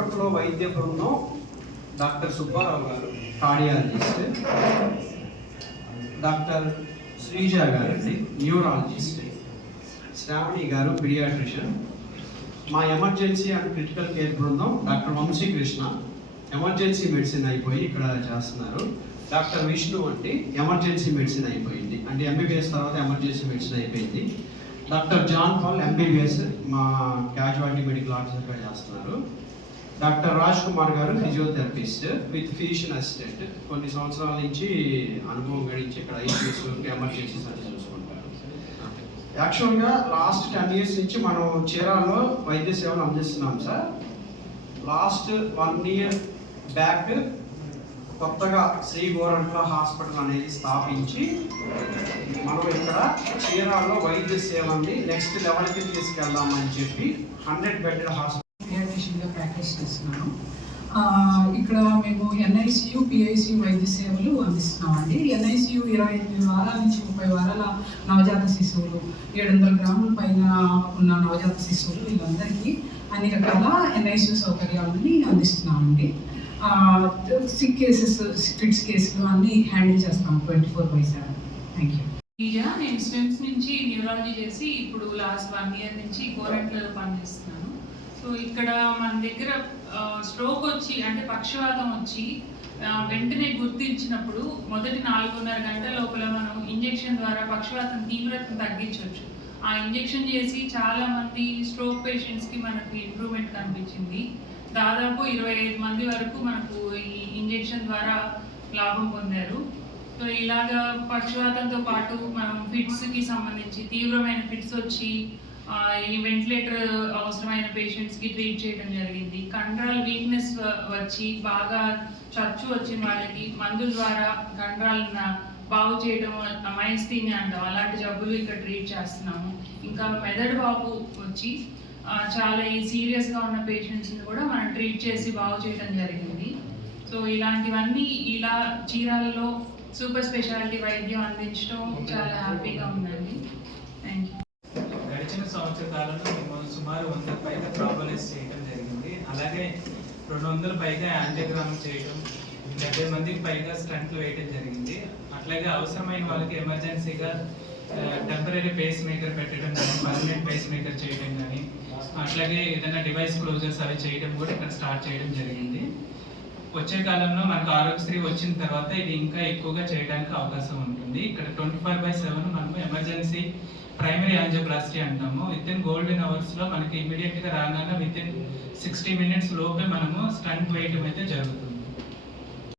హాస్పిటల్లో వైద్య బృందం డాక్టర్ సుబ్బారావు గారు కార్డియాలజిస్ట్, డాక్టర్ శ్రీజ గారండి న్యూరాలజిస్ట్, శ్రావణి గారు పీడియాట్రిషియన్, మా ఎమర్జెన్సీ అండ్ క్రిటికల్ కేర్ బృందం డాక్టర్ వంశీకృష్ణ ఎమర్జెన్సీ మెడిసిన్ అయిపోయి ఇక్కడ చేస్తున్నారు. డాక్టర్ విష్ణు అండి ఎమర్జెన్సీ మెడిసిన్ అయిపోయింది, అంటే ఎంబీబీఎస్ తర్వాత ఎమర్జెన్సీ మెడిసిన్ అయిపోయింది. డాక్టర్ జాన్ పాల్ ఎంబీబీఎస్ మా క్యాజువాలిటీ మెడికల్ ఆఫీసర్గా చేస్తున్నారు. డాక్టర్ రాజ్ కుమార్ గారు ఫిజియోథెరపిస్ట్ విత్ ఫిజిషియన్ అసిస్టెంట్, కొన్ని సంవత్సరాల నుంచి అనుభవం గడించి ఇక్కడ ఐసీఎస్ ఎమర్జెన్సీస్ అని చూసుకుంటారు. యాక్చువల్గా లాస్ట్ 10 years నుంచి మనం చీరాల్లో వైద్య సేవలు అందిస్తున్నాం సార్. లాస్ట్ 1 year బ్యాక్ కొత్తగా శ్రీ గోరంట్ల హాస్పిటల్ అనేది స్థాపించి మనం ఇక్కడ చీరాల్లో వైద్య సేవని నెక్స్ట్ లెవెల్కి తీసుకెళ్దామని చెప్పి 100 bedded హాస్పిటల్ ప్రాక్టీస్ చేస్తున్నాను. ఇక్కడ మేము ఎన్ఐసియు పిఐసియు వైద్య సేవలు అందిస్తున్నామండి. ఎన్ఐసియు 28 వారాల నుంచి 30 వారాల నవజాత శిశువులు, 700 గ్రాముల పైన ఉన్న నవజాత శిశువులు, వీళ్ళందరికీ అన్ని రకాల ఎన్ఐసియు సౌకర్యాలని అందిస్తున్నామండి. సిక్ కేసెస్, ఫిట్స్ కేసులు అన్నీ హ్యాండిల్ చేస్తాం 24/7. Thank you. నేను స్విమ్స్ నుంచి న్యూరాలజీ చేసి ఇప్పుడు లాస్ట్ 1 year నుంచి గోరంట్లలో పనిచేస్తున్నాను. సో ఇక్కడ మన దగ్గర స్ట్రోక్ వచ్చి అంటే పక్షవాతం వచ్చి వెంటనే గుర్తించినప్పుడు మొదటి 4.5 గంటల లోపల మనం ఇంజెక్షన్ ద్వారా పక్షవాతం తీవ్రతను తగ్గించవచ్చు. ఆ ఇంజెక్షన్ చేసి చాలామంది స్ట్రోక్ పేషెంట్స్కి మనకు ఇంప్రూవ్మెంట్ కనిపించింది. దాదాపు 25 మంది వరకు మనకు ఈ ఇంజెక్షన్ ద్వారా లాభం పొందారు. సో ఇలాగా పక్షవాతంతో పాటు మనం ఫిట్స్కి సంబంధించి తీవ్రమైన ఫిట్స్ వచ్చి ఈ వెంటిలేటర్ అవసరమైన పేషెంట్స్కి ట్రీట్ చేయడం జరిగింది. కండరాల వీక్నెస్ వచ్చి బాగా చచ్చు వచ్చిన వాళ్ళకి మందుల ద్వారా కండరాలను బాగు చేయడం, మైస్థీనియా అంటాం, అలాంటి జబ్బులు ఇక్కడ ట్రీట్ చేస్తున్నాము. ఇంకా మెదడు బాబు వచ్చి చాలా ఈ సీరియస్గా ఉన్న పేషెంట్స్ని కూడా మనం ట్రీట్ చేసి బాగు చేయడం జరిగింది. సో ఇలాంటివన్నీ ఇలా చీరాలలో సూపర్ స్పెషాలిటీ వైద్యం అందించడం చాలా హ్యాపీగా ఉందండి. Thank you. గడిచిన సంవత్సర కాలంలో మేము సుమారు 100 పైగా ట్రాబోలైజ్ చేయడం జరిగింది. అలాగే 200 పైగా యాంజియోగ్రామ్ చేయడం, 70 మందికి పైగా స్టంట్లు వేయడం జరిగింది. అట్లాగే అవసరమైన వాళ్ళకి ఎమర్జెన్సీగా టెంపరీ పేస్ మేకర్ పెట్టడం కానీ, పర్మనెంట్ పేస్ మేకర్ చేయడం కానీ, అట్లాగే ఏదైనా డివైస్ క్లోజర్స్ అవి చేయడం కూడా ఇక్కడ స్టార్ట్ చేయడం జరిగింది. వచ్చే కాలంలో మనకు ఆరోగ్యశ్రీ వచ్చిన తర్వాత ఇది ఇంకా ఎక్కువగా చేయడానికి అవకాశం ఉంటుంది. ఇక్కడ 24/7 మనము ఎమర్జెన్సీ ప్రైమరీ యాంజియోప్లాస్టీ అంటాము. వితిన్ గోల్డెన్ అవర్స్లో మనకి ఇమీడియట్గా రాగానే వితిన్ 60 minutes లోపే మనము స్టంట్ వేయడం అయితే జరుగుతుంది.